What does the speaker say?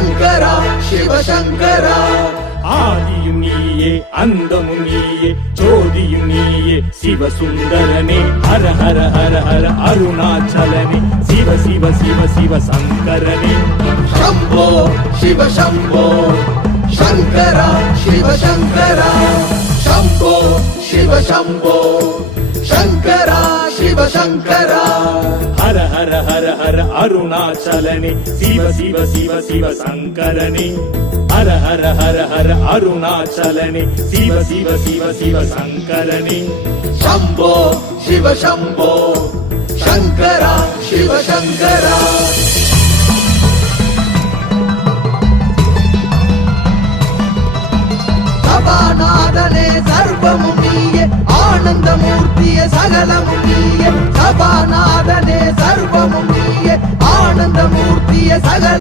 சங்கரா சிவசங்கரா. ஆதியும் நீயே அந்தமும் நீயே ஜோதியும் நீயே சிவசுந்தரனே. ஹர ஹர ஹர ஹர அருணாச்சலனே சிவ சிவ சிவ சிவ சங்கரனே. शंभो शिव शंभो शंकरा शिव शंकरा. शंभो शिव शंभो शंकरा शिव शंकरा. हर हर हर हर अरुणाचलने शिव शिव शिव शिव शंकरने. हर हर हर हर अरुणाचलने शिव शिव शिव शिव शंकरने. शंभो शिव शंभो शंकरा शिव शंकरा.